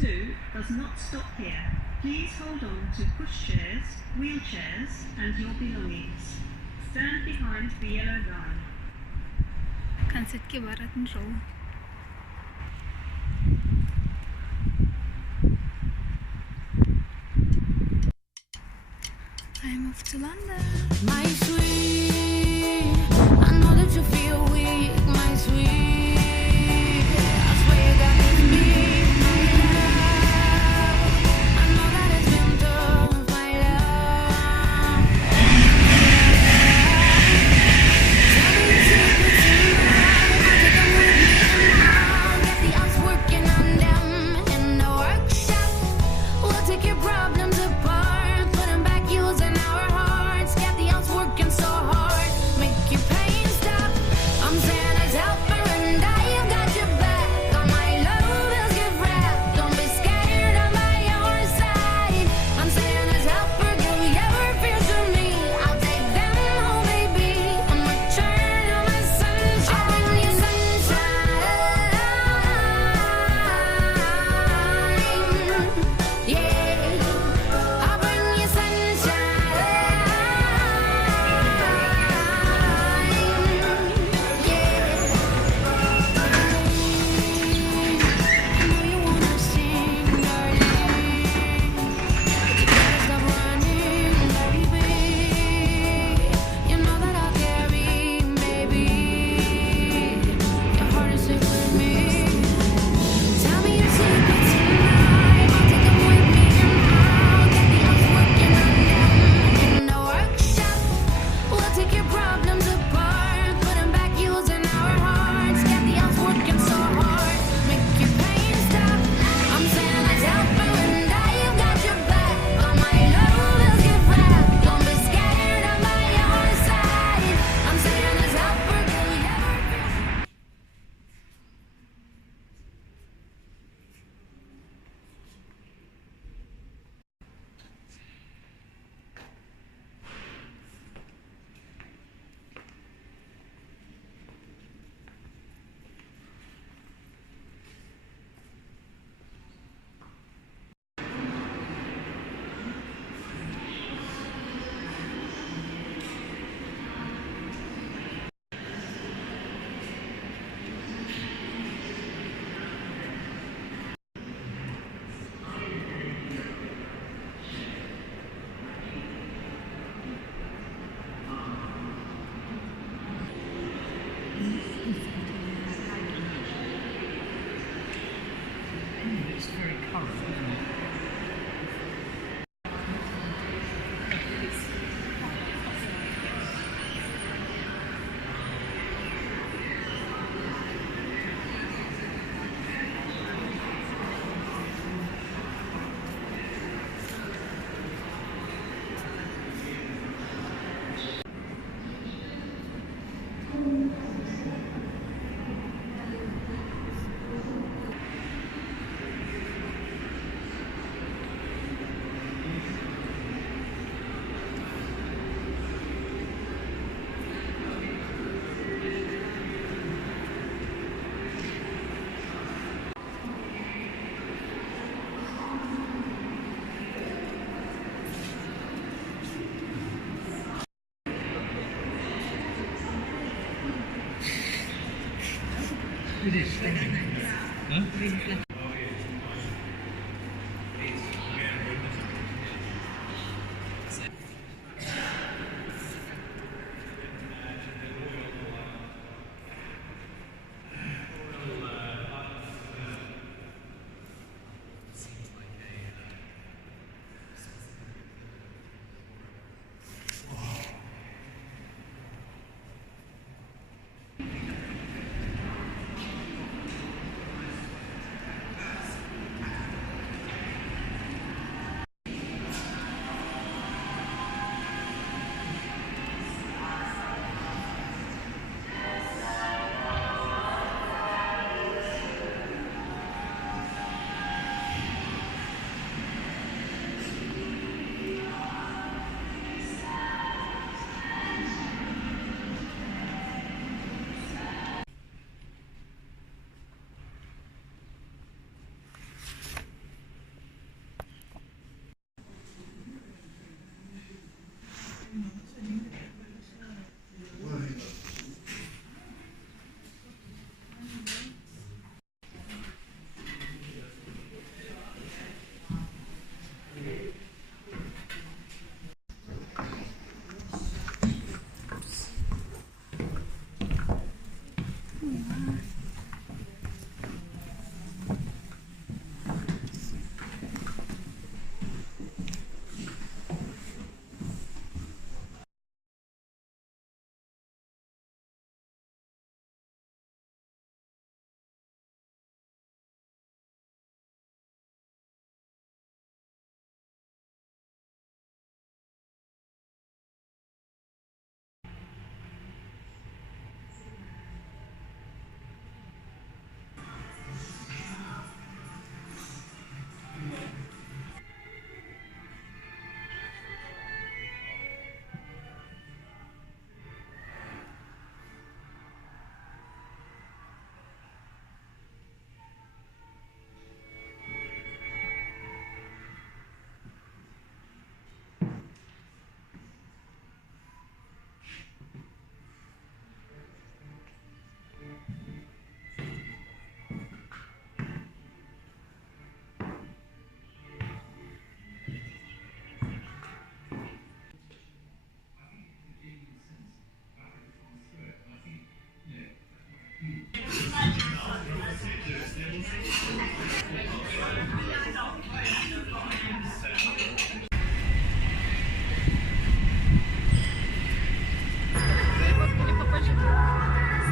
2 does not stop here. Please hold on to pushchairs, wheelchairs, and your belongings. Stand behind the yellow line. कंसेट के बारे में रो I'm off to London. My sweet, I know that you feel weak, my sweet. I swear you got me beat, my love. I know that it's been tough, my love. Tell me your secrets tonight. I'll take them with me and I'll get the odds working on them in the workshop. We'll take your problems apart, put them back using our hearts. Get the odds working so hard, make your pain stop. I'm Santa's helper and I've got your back. All my love is gift wrapped. Don't be scared, I'm by your side. I'm Santa's helper, give your fears to me. I'll take them home, baby, and return all my sunshine. I'll bring you sunshine. Yeah, I'll bring you sunshine. I know you wanna sing, darling, but you gotta stop running, baby. You know that I'll carry, baby. Your heart is safe with me. Tell me your secrets tonight. I'll take them with me and I'll get the odds working on them in the workshop. We'll take your problems apart, put them back using our hearts. Get the odds working so hard, make your pain stop. I'm Santa's helper and I've got your back. All my love is gift wrapped. Don't be scared, I'm by your side. I'm Santa's helper, give your fears. It's very current, isn't it? It is. Huh?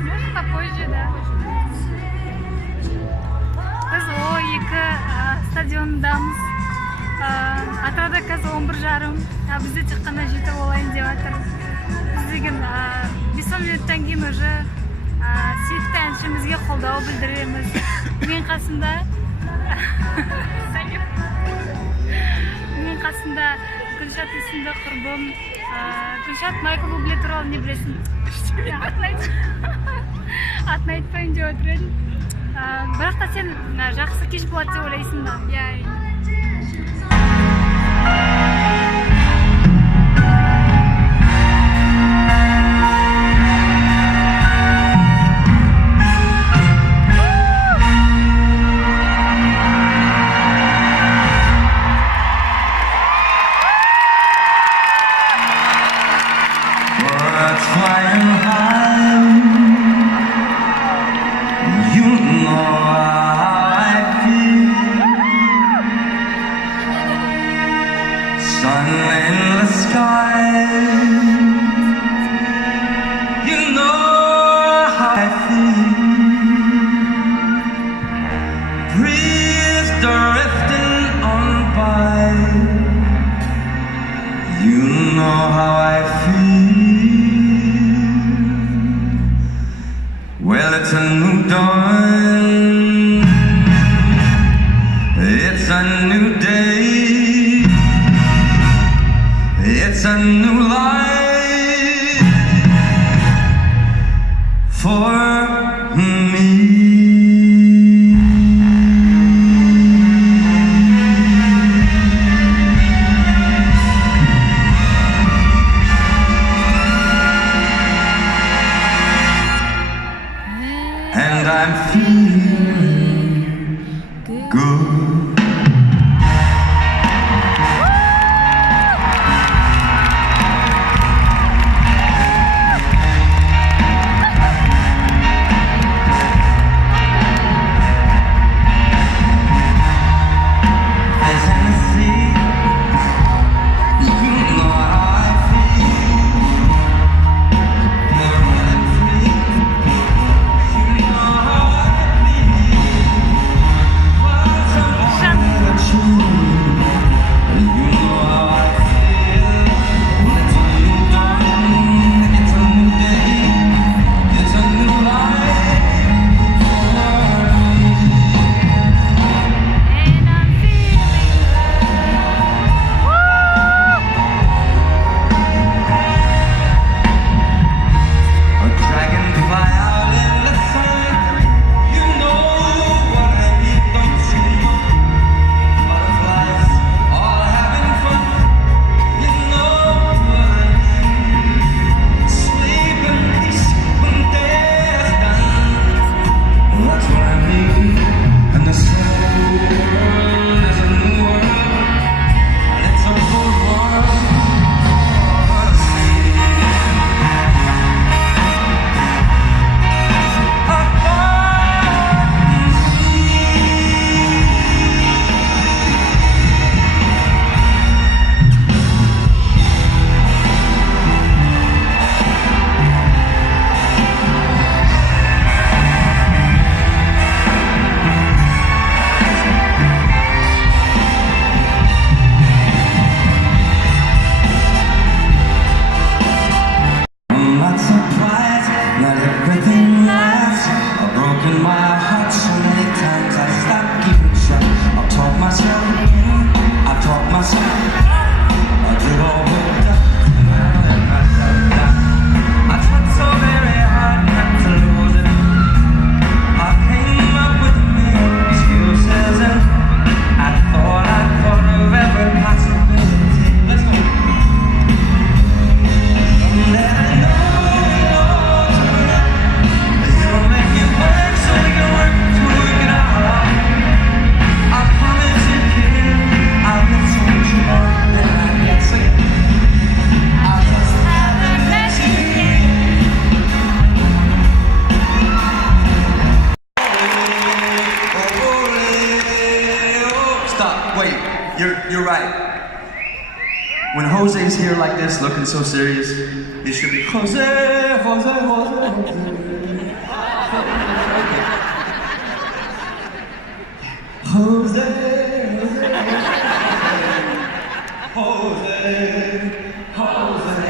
Сможем попозже, да. Biz o екі стадиондамыз. Атырада қазір 11:30. Бізде тек қана 7 болайын деп жатыр. Біз деген 5 минуттан кейін уже сүйікті әншімізге қолдау білдіреміз. Мен қасында Гүлшат есімді құрбым. Гүлшат Майкл Бубле туралы не білесің? Атын айтпайын деп отыр едім. Бірақ та сен жақсы кеш болады деп ойлайсың ба? Birds flying high, you know how I feel. Sun in the sky, you know how I feel. Breeze drifting on by, you know how I feel. Well, it's a new dawn, it's a new day, it's a new life for me. And I'm feeling good. stop. Wait, you're right. When Jose's here like this, looking so serious, it should be Jose, Jose, Jose, Jose. Jose, Jose, Jose,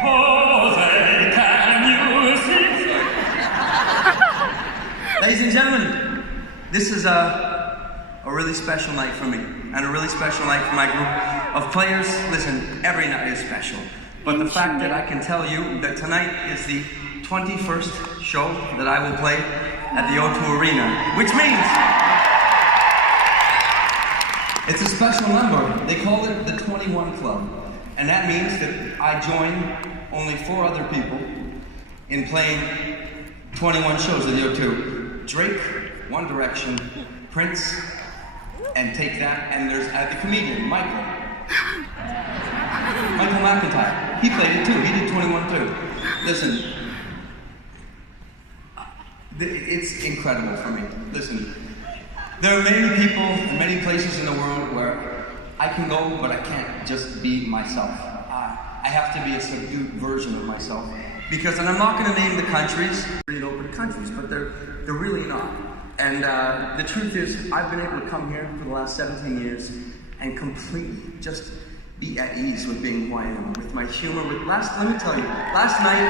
Jose, can you see? Ladies and gentlemen, this is a really special night for me, and a really special night for my group of players. Listen, every night is special, but the fact that I can tell you that tonight is the 21st show that I will play at the O2 Arena, which means it's a special number. They call it the 21 Club, and that means that I join only 4 other people in playing 21 shows at the O2. Drake, One Direction, Prince, and Take That, and there's the comedian, Michael McIntyre. He played it too, he did 21 too. Listen, it's incredible for me. Listen, there are many people and many places in the world where I can go, but I can't just be myself. I have to be a subdued version of myself. Because, and I'm not going to name the countries, really open countries, but they're really not. And the truth is, I've been able to come here for the last 17 years and completely just be at ease with being who I am, with my humor, let me tell you, last night,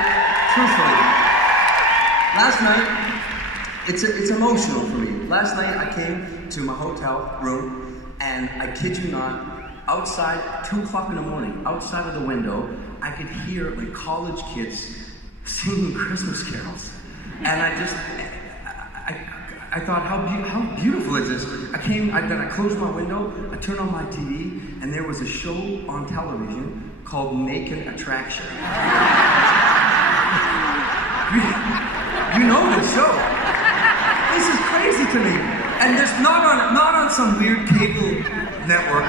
it's emotional for me. Last night I came to my hotel room, and I kid you not, outside, 2 o'clock in the morning, outside of the window, I could hear like college kids singing Christmas carols. And I thought, how beautiful is this? Then I closed my window, I turned on my TV, and there was a show on television called Naked Attraction. You know this show. This is crazy to me. And there's not on some weird cable network,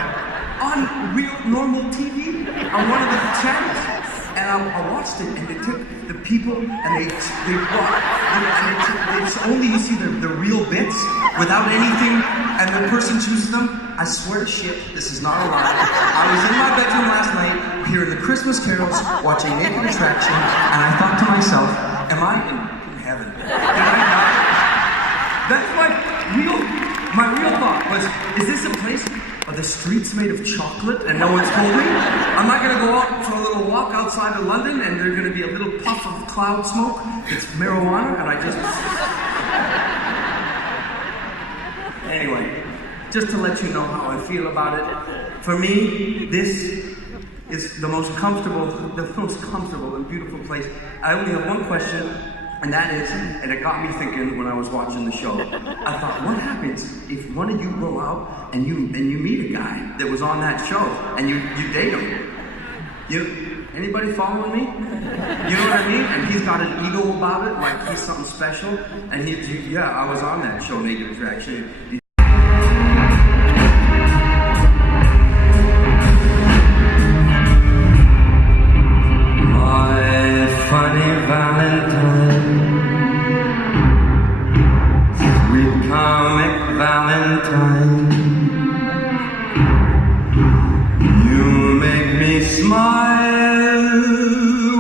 on real normal TV, on one of the channels. And I watched it, and they took the people, and they only you see the real bits without anything, and the person chooses them. I swear to shit, this is not a lie. I was in my bedroom last night, hearing the Christmas carols, watching Naked Attraction, and I thought to myself, am I in heaven? Did I die? That's my real thought was, is this a place? Are the streets made of chocolate and no one's told me? Am I gonna go out for a little walk outside of London and there's gonna be a little puff of cloud smoke? It's marijuana and I just... Anyway, just to let you know how I feel about it, for me, this is the most comfortable and beautiful place. I only have one question, and that is, and it got me thinking when I was watching the show. I thought, what happens if one of you go out and you meet a guy that was on that show and you date him? Anybody following me? You know what I mean? And he's got an ego about it, like he's something special. And yeah, I was on that show, Naked Attraction. Valentine, you make me smile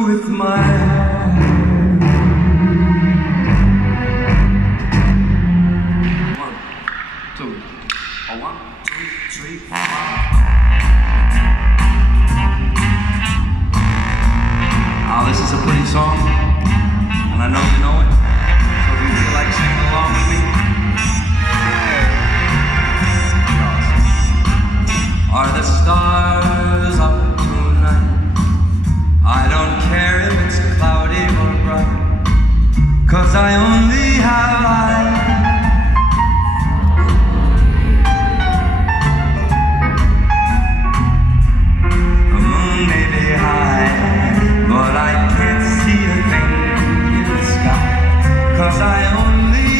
with my heart. 1, 2, 1, 2, 3, 4. Oh, this is a pretty song, and I know you know it. So if you feel like singing along with me, are the stars up tonight? I don't care if it's cloudy or bright, 'cause I only have eyes. The moon may be high, but I can't see a thing in the sky, 'cause I only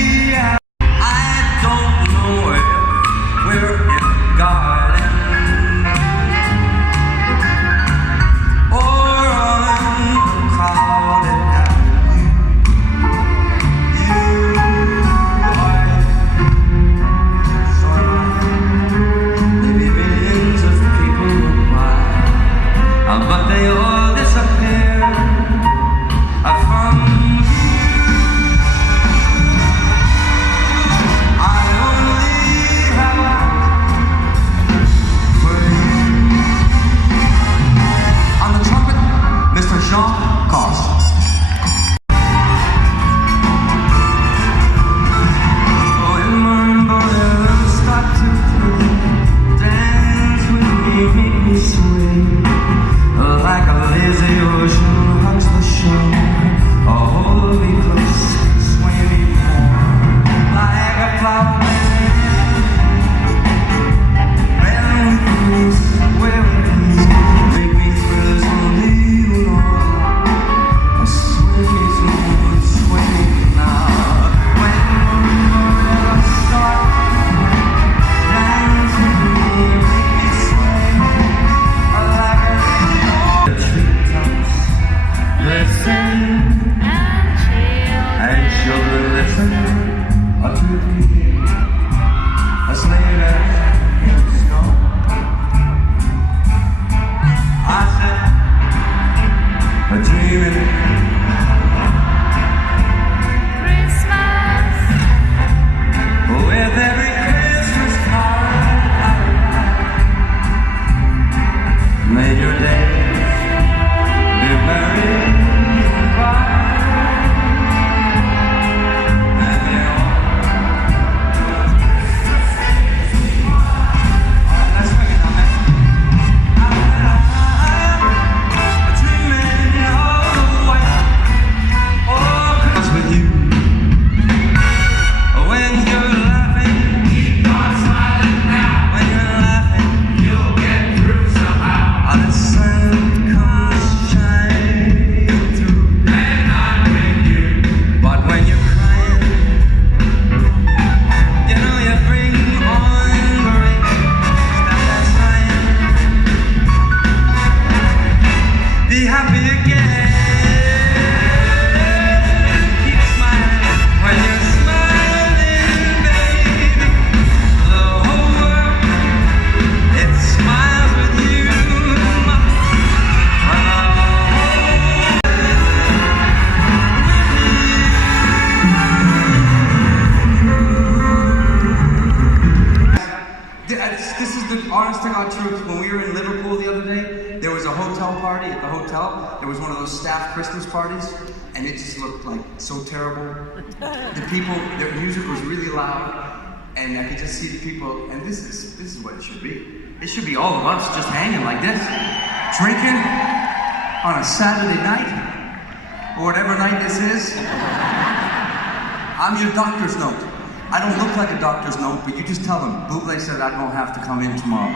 This is the honest to God truth. When we were in Liverpool the other day, there was a hotel party at the hotel. There was one of those staff Christmas parties, and it just looked like so terrible. The people, their music was really loud, and I could just see the people. And this is what it should be. It should be all of us just hanging like this, drinking on a Saturday night, or whatever night this is. I'm your doctor's note. I don't look like a doctor's note, but you just tell them, Buble said I don't have to come in tomorrow.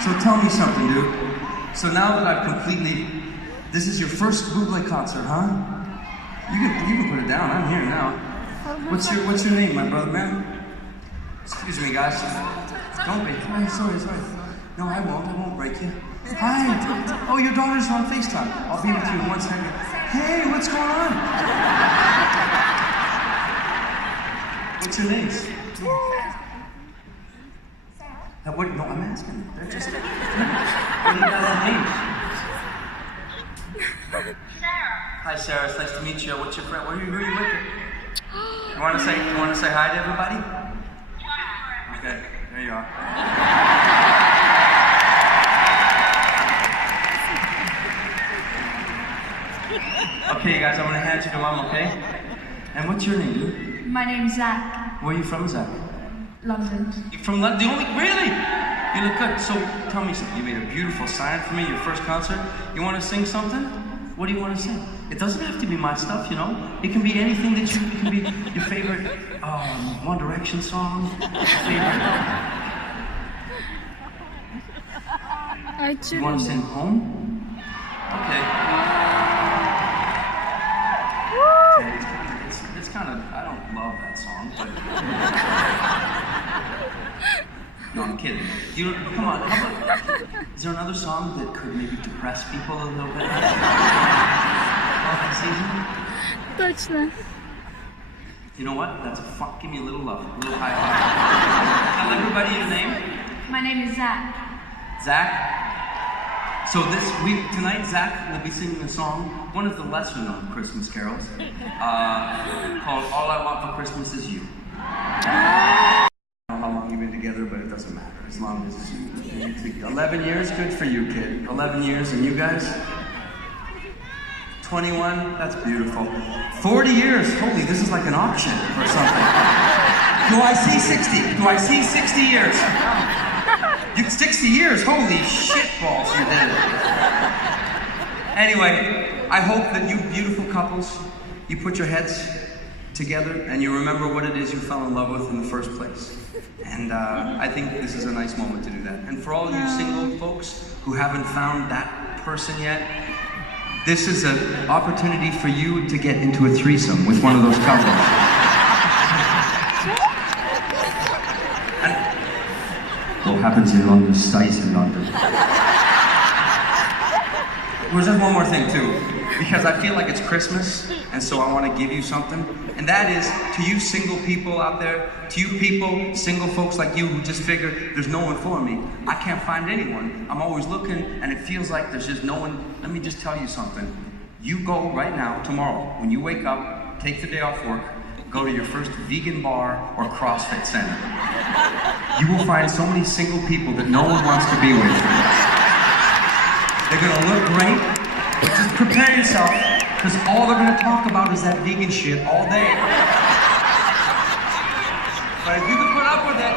So tell me something, dude. So now that I've completely, this is your first Buble concert, huh? You can put it down, I'm here now. What's your name, my brother, man? Excuse me, guys. Don't be, sorry. No, I won't break you. Hi, oh, your daughter's on FaceTime. I'll be with you in 1 second. Hey, what's going on? What's your names? What? No, I'm asking. They're just. What do you guys names? Hi, Sarah. It's nice to meet you. What's your friend? Who are you with? You want to say hi to everybody? Okay, there you are. Okay, guys, I'm gonna hand you to Mom, okay? And what's your name, dude? My name's Zach. Where are you from, Zach? London. You're from London? Really? You look good. So tell me something. You made a beautiful sign for me, your first concert. You want to sing something? What do you want to sing? It doesn't have to be my stuff, you know? It can be anything that it can be your favorite One Direction song. You want to sing Home? Okay. It's kind of, I don't love that song, but... No, I'm kidding. Come on, is there another song that could maybe depress people a little bit? Точно. You know what? That's a fuck. Give me a little love, a little high five. Tell everybody your name. My name is Zach. Zach? So tonight Zach will be singing a song, one of the lesser known Christmas carols, called All I Want for Christmas Is You. I don't know how long you've been together, but it doesn't matter, as long as 11 years, good for you, kid. 11 years, and you guys? 21, that's beautiful. 40 years, holy, this is like an auction or something. Do I see 60? Do I see 60 years? 60 years, holy shit balls, you did it. Anyway, I hope that you beautiful couples, you put your heads together and you remember what it is you fell in love with in the first place. And I think this is a nice moment to do that. And for all you single folks who haven't found that person yet, this is an opportunity for you to get into a threesome with one of those couples. What happens in London stays in London. There's just one more thing too, because I feel like it's Christmas, and so I want to give you something, and that is to you single people out there, to you people, single folks like you who just figure there's no one for me. I can't find anyone. I'm always looking, and it feels like there's just no one. Let me just tell you something. You go right now, tomorrow, when you wake up, take the day off work, go to your first vegan bar or CrossFit center. You will find so many single people that no one wants to be with. They're gonna look great, but just prepare yourself, because all they're gonna talk about is that vegan shit all day. But if you can put up with it,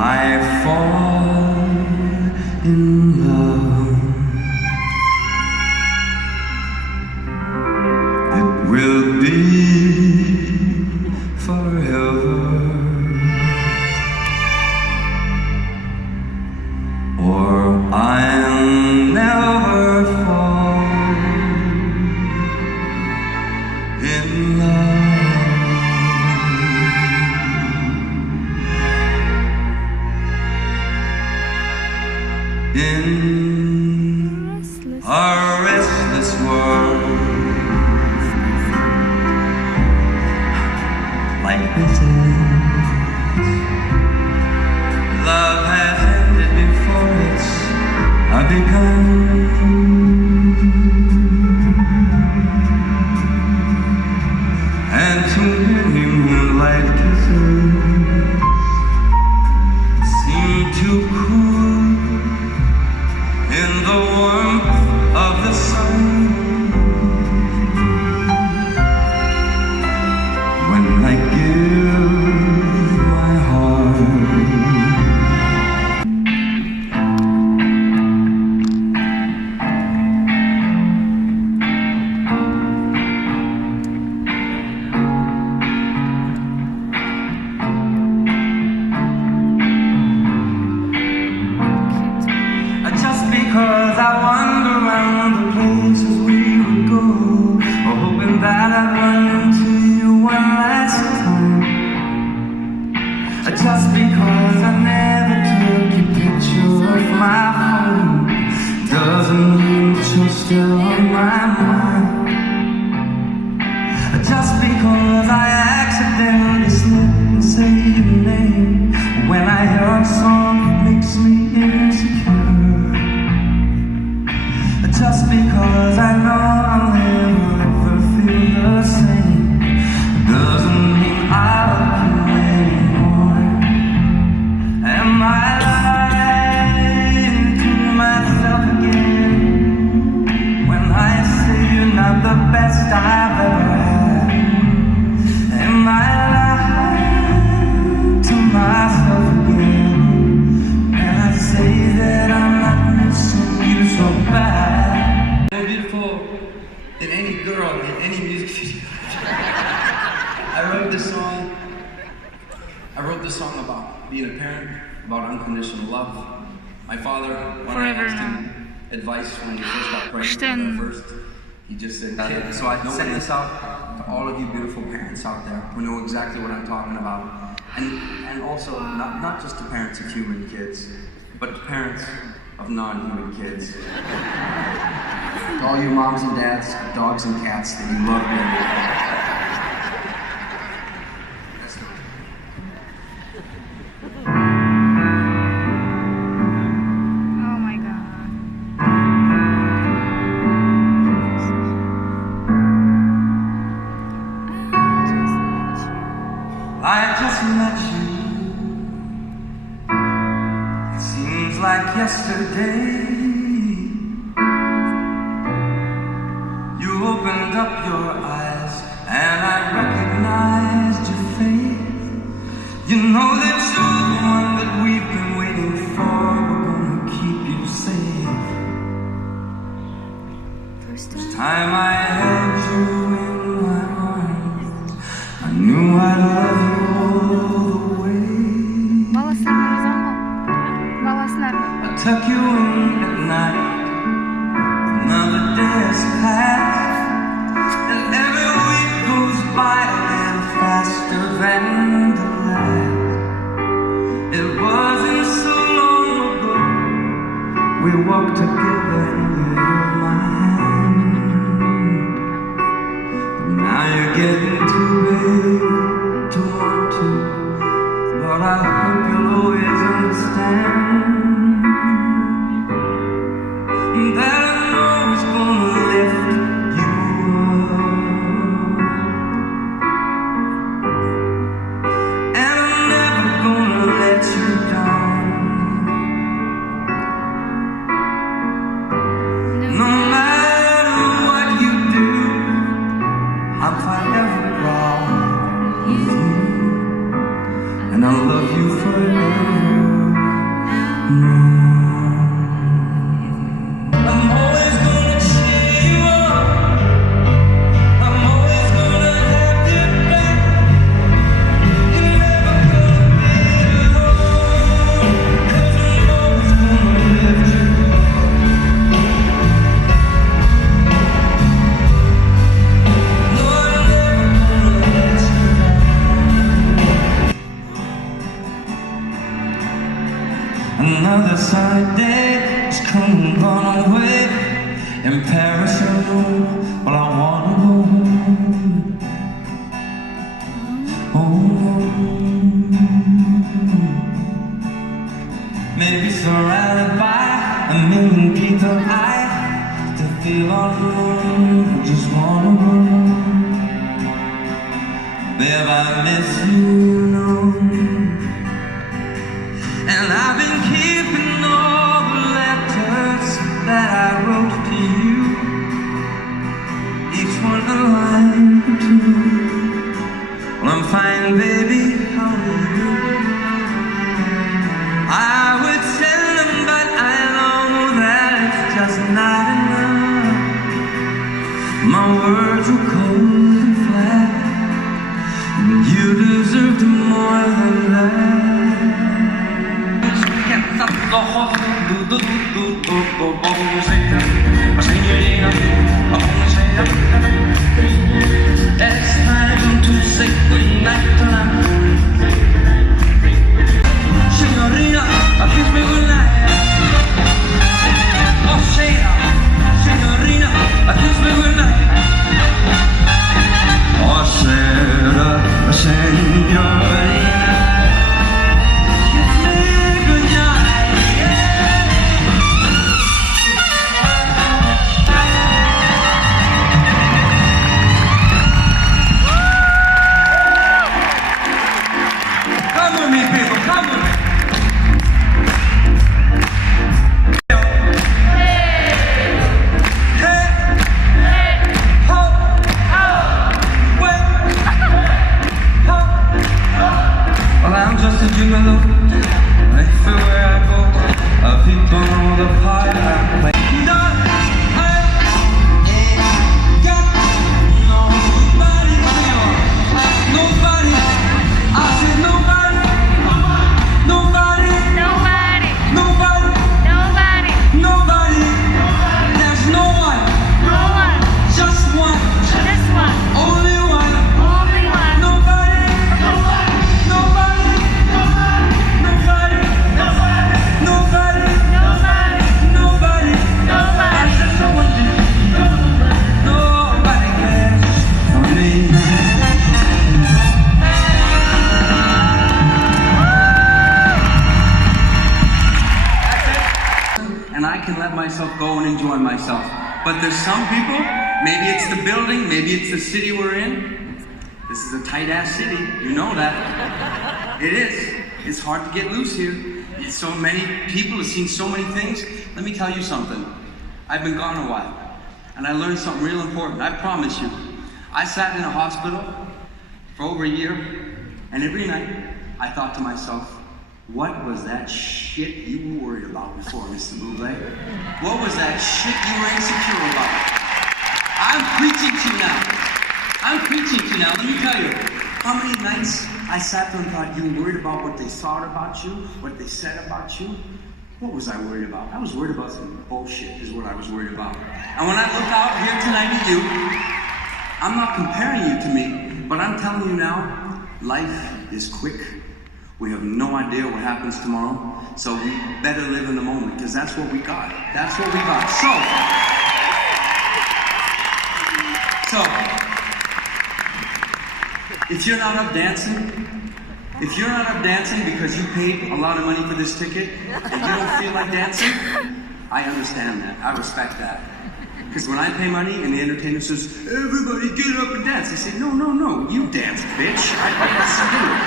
I fall in love, it will be forever, or I'll never fall in love. In a restless world, I wrote this song about being a parent, about unconditional love. My father, when I Forever asked now. him advice when he first got pregnant Christian. with her first, he just said, kid. So I send this out to all of you beautiful parents out there who know exactly what I'm talking about. And also, not just to parents of human kids, but to parents of non-human kids. To all you moms and dads, dogs and cats that you love me. Oh my god. I just met you. It seems like yesterday. You opened up your eyes and I recognized your face. You know that you're the one that we've been waiting for. We're gonna keep you safe. First time I held you in my arms, I knew I'd love you all the way. I tuck you in at night. Another day has passed, and every week goes by a little faster than the last. It wasn't so long ago we walked together and you held my hand. Now you're getting too big to want to, but I hope you'll always understand that I'm always gonna lift you up, and I'm never gonna let you down. No matter what you do, I'm forever proud of you, and I'll love you forever. I'm always gonna cheer you up. I'm always gonna have your back. You're never gonna be alone, 'cause I'm always gonna lift you up. No, I'm never gonna let you down. Another sunny day is coming, gone away. In Paris, you know, well, I wanna go home. Maybe surrounded by a million people, I still feel all alone. I just wanna go home. Babe, I miss you, you know. And I've been keeping all the letters that I wrote to you, each one a line or two. Well, I'm fine, baby, how are you? I would send them, but I know that it's just not enough. My words were cold and flat, and you deserve to go and enjoy myself. But there's some people, maybe it's the building, maybe it's the city we're in. This is a tight ass city, you know that. It is. It's hard to get loose here. So many people have seen so many things. Let me tell you something. I've been gone a while, and I learned something real important. I promise you. I sat in a hospital for over a year, and every night I thought to myself, what was that shit you were worried about before, Mr. Bublé? What was that shit you were insecure about? I'm preaching to you now. I'm preaching to you now. Let me tell you, how many nights I sat there and thought, you were worried about what they thought about you, what they said about you? What was I worried about? I was worried about some bullshit is what I was worried about. And when I look out here tonight at you, I'm not comparing you to me, but I'm telling you now, life is quick. We have no idea what happens tomorrow, so we better live in the moment, because that's what we got. That's what we got. So, if you're not up dancing, because you paid a lot of money for this ticket, and you don't feel like dancing, I understand that. I respect that. Because when I pay money and the entertainer says, everybody get up and dance, I say, no, you dance, bitch. I paid us to do it.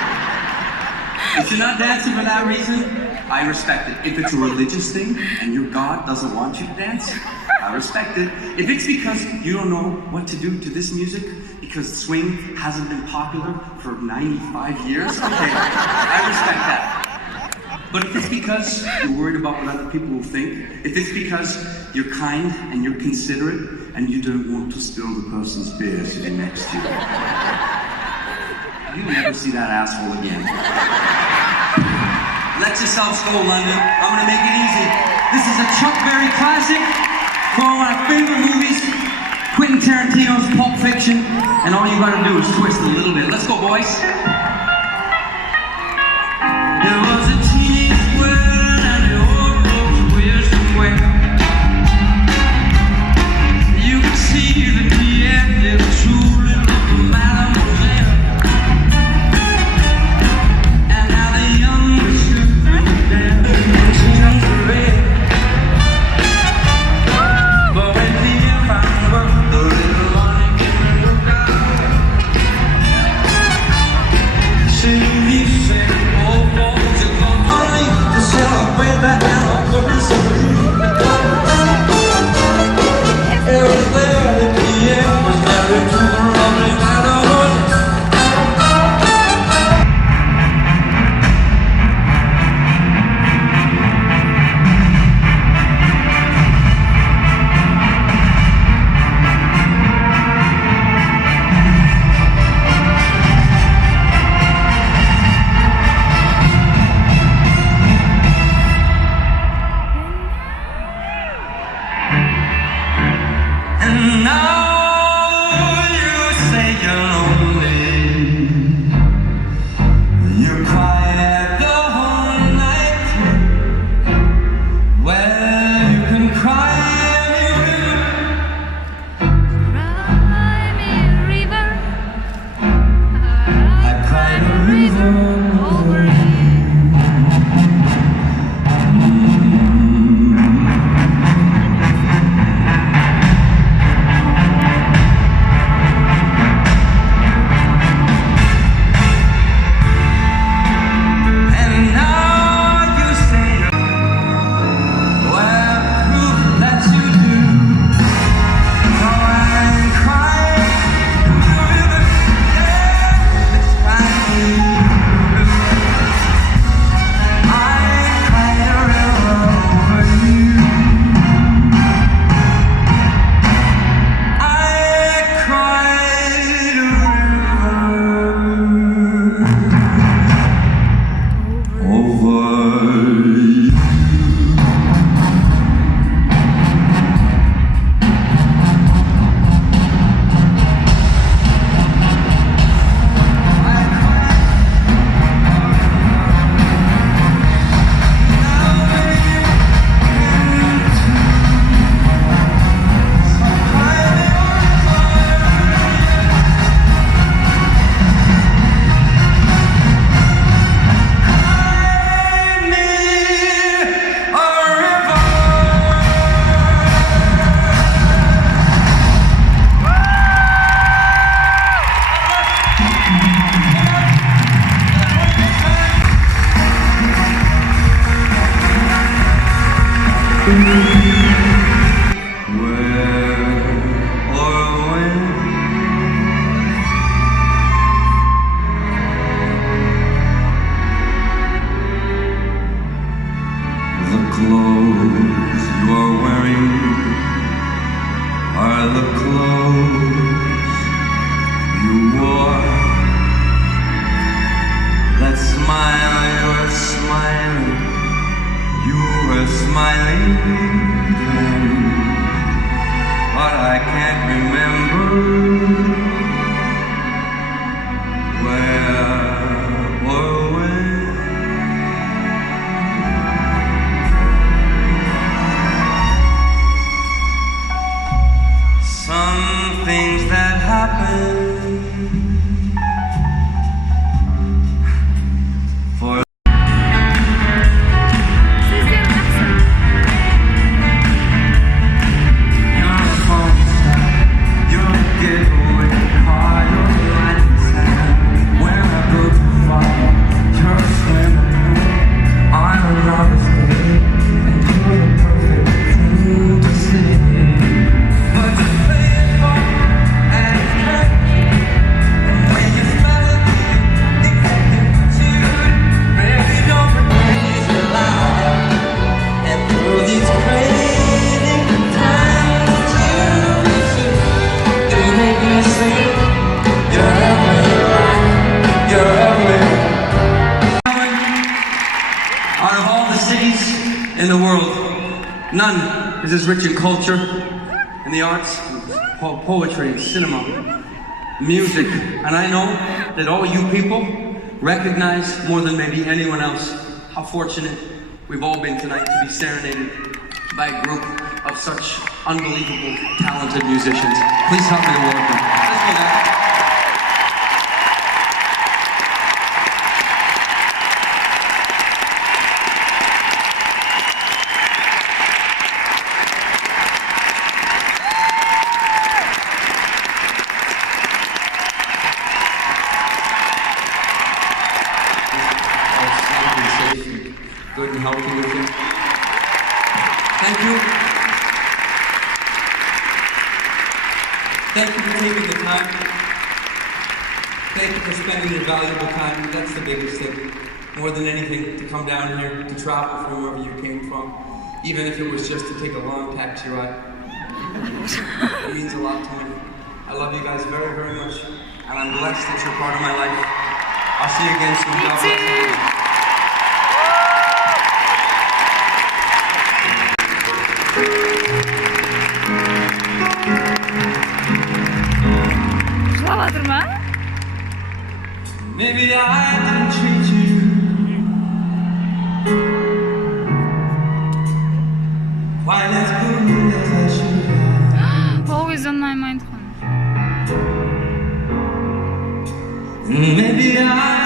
If you're not dancing for that reason, I respect it. If it's a religious thing and your God doesn't want you to dance, I respect it. If it's because you don't know what to do to this music, because swing hasn't been popular for 95 years, okay, I respect that. But if it's because you're worried about what other people will think, if it's because you're kind and you're considerate and you don't want to spill the person's beer sitting next to you, you'll never see that asshole again. Let yourselves go, London. I'm gonna make it easy. This is a Chuck Berry classic from one of my favorite movies, Quentin Tarantino's Pulp Fiction, and all you gotta do is twist a little bit. Let's go, boys. There was a teenage world and the old folks were somewhere. You could see that the end of true little mademoiselle. And now the young should down and the red. But when the fine work, the little money can look out. See these same old boys that come money to celebrate that now goodness of you. It was there at the end, was married to the lovely Matterhorn. And now you say you're lonely. You're quiet the whole night. Well, you can cry Cry me a river. I cried a river over you. smiling, you were smiling then, but I can't remember where or when. Some things that happen for Sizler nasıl? your phone star, your getaway car, your light and sound. When I go too far, you're swimming through. I'm a lover's day, and you're the perfect thing to say. But you play it for and it hurts. When you smell it, it gets you. Baby, don't pretend you're loud. And through these crazy times you make me sing. You're everywhere, you're everywhere. Out of all the cities in the world, none is as rich in culture, in the arts, poetry, cinema, music. And I know that all you people recognize more than maybe anyone else how fortunate we've all been tonight to be serenaded by a group of such unbelievable, talented musicians. Please help me to welcome them. Let's go back. Good and healthy with you. Thank you. Thank you for taking the time. Thank you for spending your valuable time. That's the biggest thing. More than anything, to come down here, to travel from wherever you came from, even if it was just to take a long taxi ride. It means a lot to me. I love you guys very, very much, and I'm blessed that you're part of my life. I'll see you again soon. God bless you. Жылаватырмы? Maybe I didn't treat you quite as good as I should have. Always on my mind. Maybe I